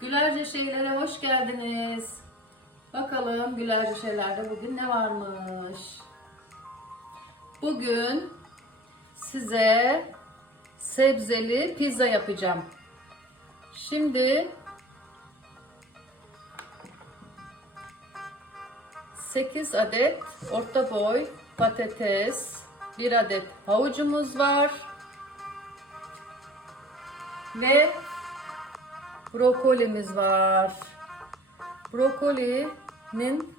Gülerce şeylere hoş geldiniz. Bakalım Gülerce şeylerde bugün ne varmış? Bugün size sebzeli pizza yapacağım. Şimdi 8 adet orta boy patates, 1 adet havucumuz var. Ve brokolimiz var. Brokolinin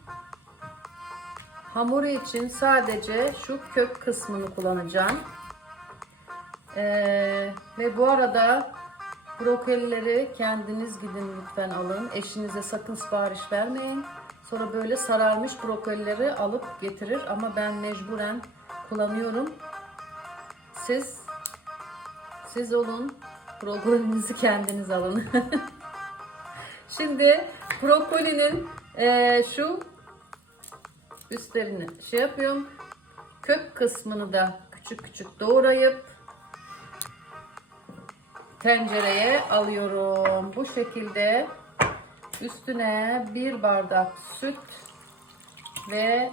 hamuru için sadece şu kök kısmını kullanacağım. Ee, ve bu arada brokolileri kendiniz gidin lütfen alın. Eşinize sakın sipariş vermeyin. Sonra böyle sararmış brokolileri alıp getirir ama ben mecburen kullanıyorum. Siz siz olun. Brokolinizi kendiniz alın. Şimdi brokolinin eee, şu üstlerini şey yapıyorum. Kök kısmını da küçük küçük doğrayıp tencereye alıyorum. Bu şekilde üstüne bir bardak süt ve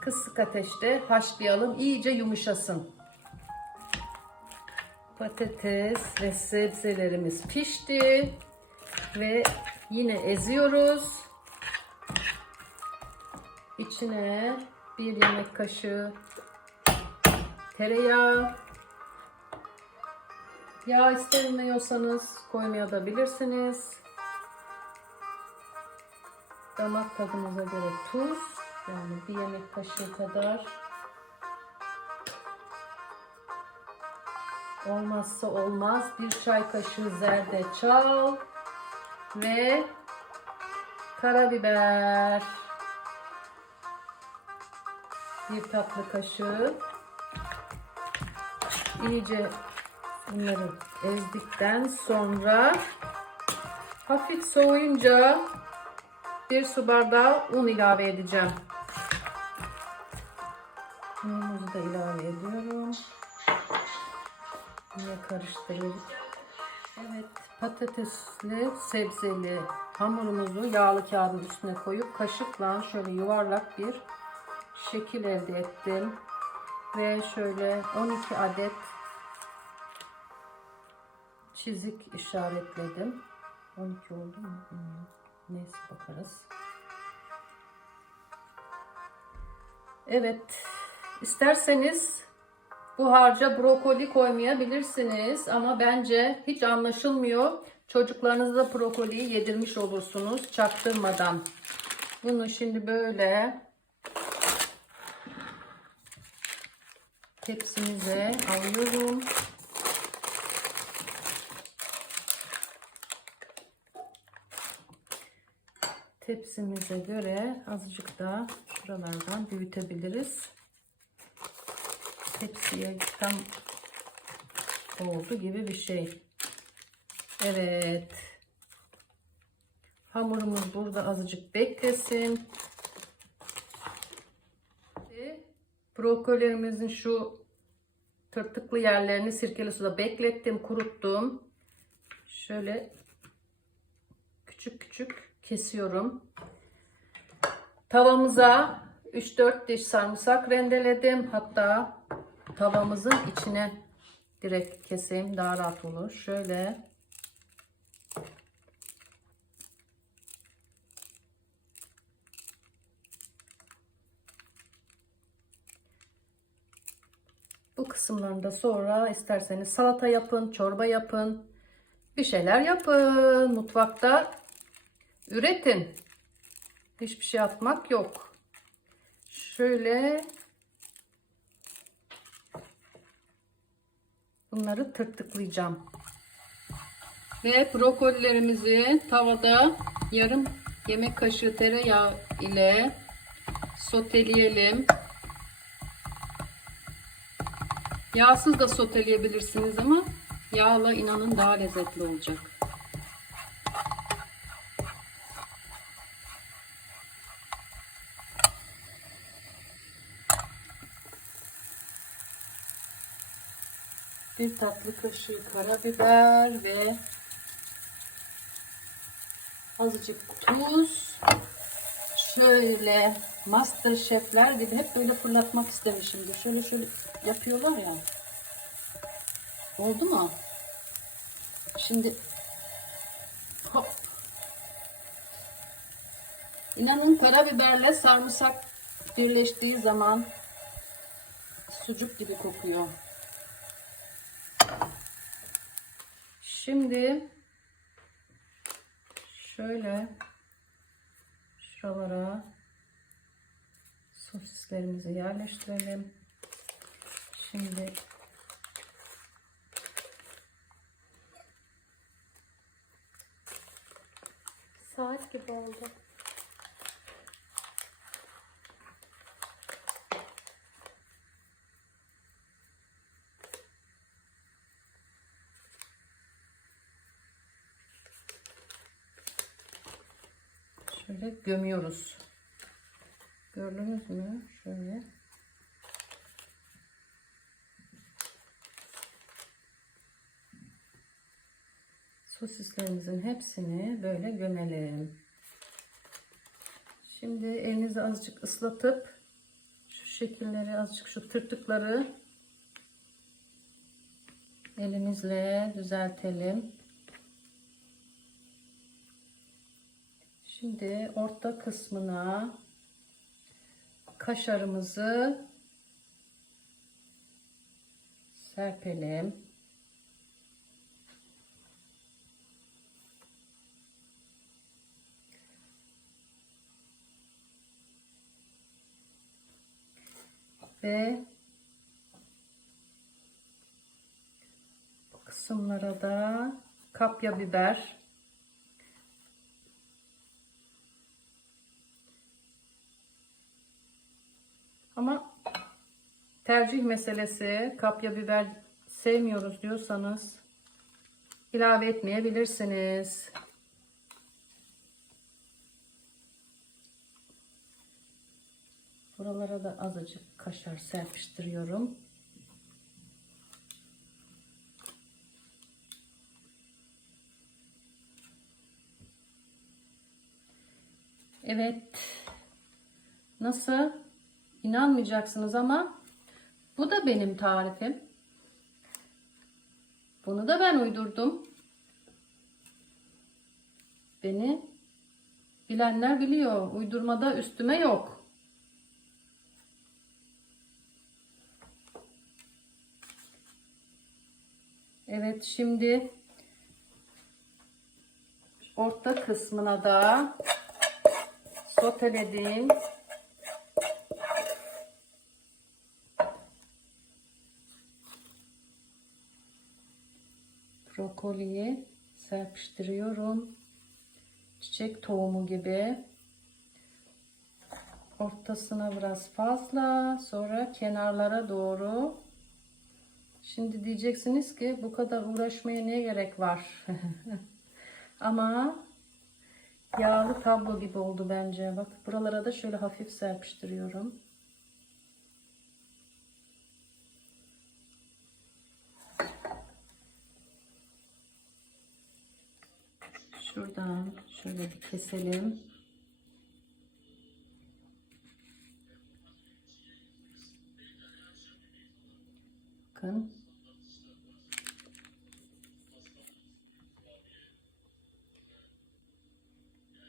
kısık ateşte haşlayalım. iyice yumuşasın. Patates ve sebzelerimiz pişti ve yine eziyoruz. İçine bir yemek kaşığı tereyağı. Yağ istemiyorsanız koymaya da bilirsiniz. Damak tadınıza göre tuz. Yani bir yemek kaşığı kadar. Olmazsa olmaz bir çay kaşığı zerdeçal ve karabiber. Bir tatlı kaşığı. İyice bunları ezdikten sonra hafif soğuyunca bir su bardağı un ilave edeceğim. Unumuzu da ilave ediyorum. Yine karıştırıyoruz. Evet, patatesli, sebzeli hamurumuzu yağlı kağıdın üstüne koyup kaşıkla şöyle yuvarlak bir şekil elde ettim. Ve şöyle 12 adet çizik işaretledim. 12 oldu mu? Neyse bakarız. Evet. isterseniz bu harca brokoli koymayabilirsiniz ama bence hiç anlaşılmıyor. Çocuklarınıza brokoliyi yedirmiş olursunuz çaktırmadan. Bunu şimdi böyle tepsimize alıyorum. Tepsimize göre azıcık daha şuralardan büyütebiliriz. Tepsiye tam oldu gibi bir şey. Evet. Hamurumuz burada azıcık beklesin. Ve Brokolilerimizin şu tırtıklı yerlerini sirkeli suda beklettim, kuruttum. Şöyle küçük küçük kesiyorum. Tavamıza 3-4 diş sarımsak rendeledim. Hatta tavamızın içine direkt keseyim daha rahat olur. Şöyle Bu kısımlarında sonra isterseniz salata yapın, çorba yapın. Bir şeyler yapın. Mutfakta üretin. Hiçbir şey atmak yok. Şöyle bunları tırtıklayacağım. Ve brokolilerimizi tavada yarım yemek kaşığı tereyağı ile soteleyelim. Yağsız da soteleyebilirsiniz ama yağla inanın daha lezzetli olacak. Bir tatlı kaşığı karabiber ve azıcık tuz. Şöyle master şefler gibi hep böyle fırlatmak istemişimdir. Şöyle şöyle yapıyorlar ya. Oldu mu? Şimdi hop. İnanın karabiberle sarımsak birleştiği zaman sucuk gibi kokuyor. Şimdi şöyle şuralara sosislerimizi yerleştirelim. Şimdi Saat gibi oldu. Şöyle gömüyoruz. Gördünüz mü? Şöyle. Sosislerimizin hepsini böyle gömelim. Şimdi elinizi azıcık ıslatıp şu şekilleri azıcık şu tırtıkları elimizle düzeltelim. Şimdi orta kısmına kaşarımızı serpelim. Ve bu kısımlara da kapya biber Ama tercih meselesi kapya biber sevmiyoruz diyorsanız ilave etmeyebilirsiniz. Buralara da azıcık kaşar serpiştiriyorum. Evet. Nasıl? İnanmayacaksınız ama bu da benim tarifim. Bunu da ben uydurdum. Beni bilenler biliyor. Uydurmada üstüme yok. Evet şimdi orta kısmına da soteledim. Brokoliyi serpiştiriyorum. Çiçek tohumu gibi. Ortasına biraz fazla, sonra kenarlara doğru. Şimdi diyeceksiniz ki bu kadar uğraşmaya ne gerek var? Ama yağlı tablo gibi oldu bence. Bak buralara da şöyle hafif serpiştiriyorum. Şuradan şöyle bir keselim. Bakın.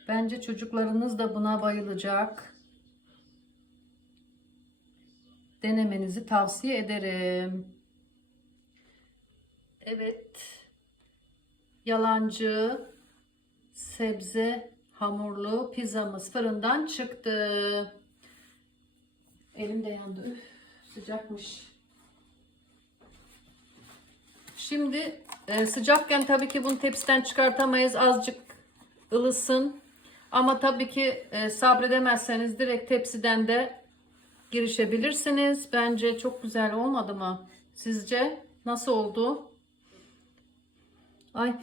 Bence çocuklarınız da buna bayılacak. Denemenizi tavsiye ederim. Evet. Yalancı sebze hamurlu pizzamız fırından çıktı. Elim de yandı. Üf, sıcakmış. Şimdi e, sıcakken tabii ki bunu tepsiden çıkartamayız. Azıcık ılısın. Ama tabii ki e, sabredemezseniz direkt tepsiden de girişebilirsiniz. Bence çok güzel olmadı mı? Sizce nasıl oldu? Ay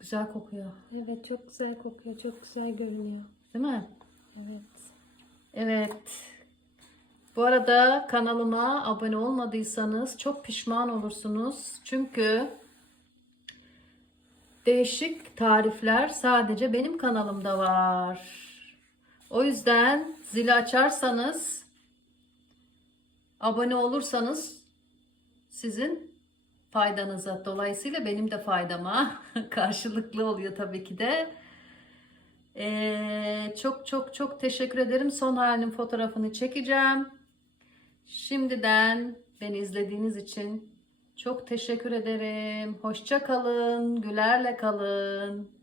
güzel kokuyor. Evet çok güzel kokuyor. Çok güzel görünüyor. Değil mi? Evet. Evet. Bu arada kanalıma abone olmadıysanız çok pişman olursunuz. Çünkü değişik tarifler sadece benim kanalımda var. O yüzden zili açarsanız, abone olursanız sizin faydanıza, dolayısıyla benim de faydama karşılıklı oluyor tabii ki de. Ee, çok çok çok teşekkür ederim. Son halinin fotoğrafını çekeceğim. Şimdiden beni izlediğiniz için çok teşekkür ederim. Hoşça kalın, gülerle kalın.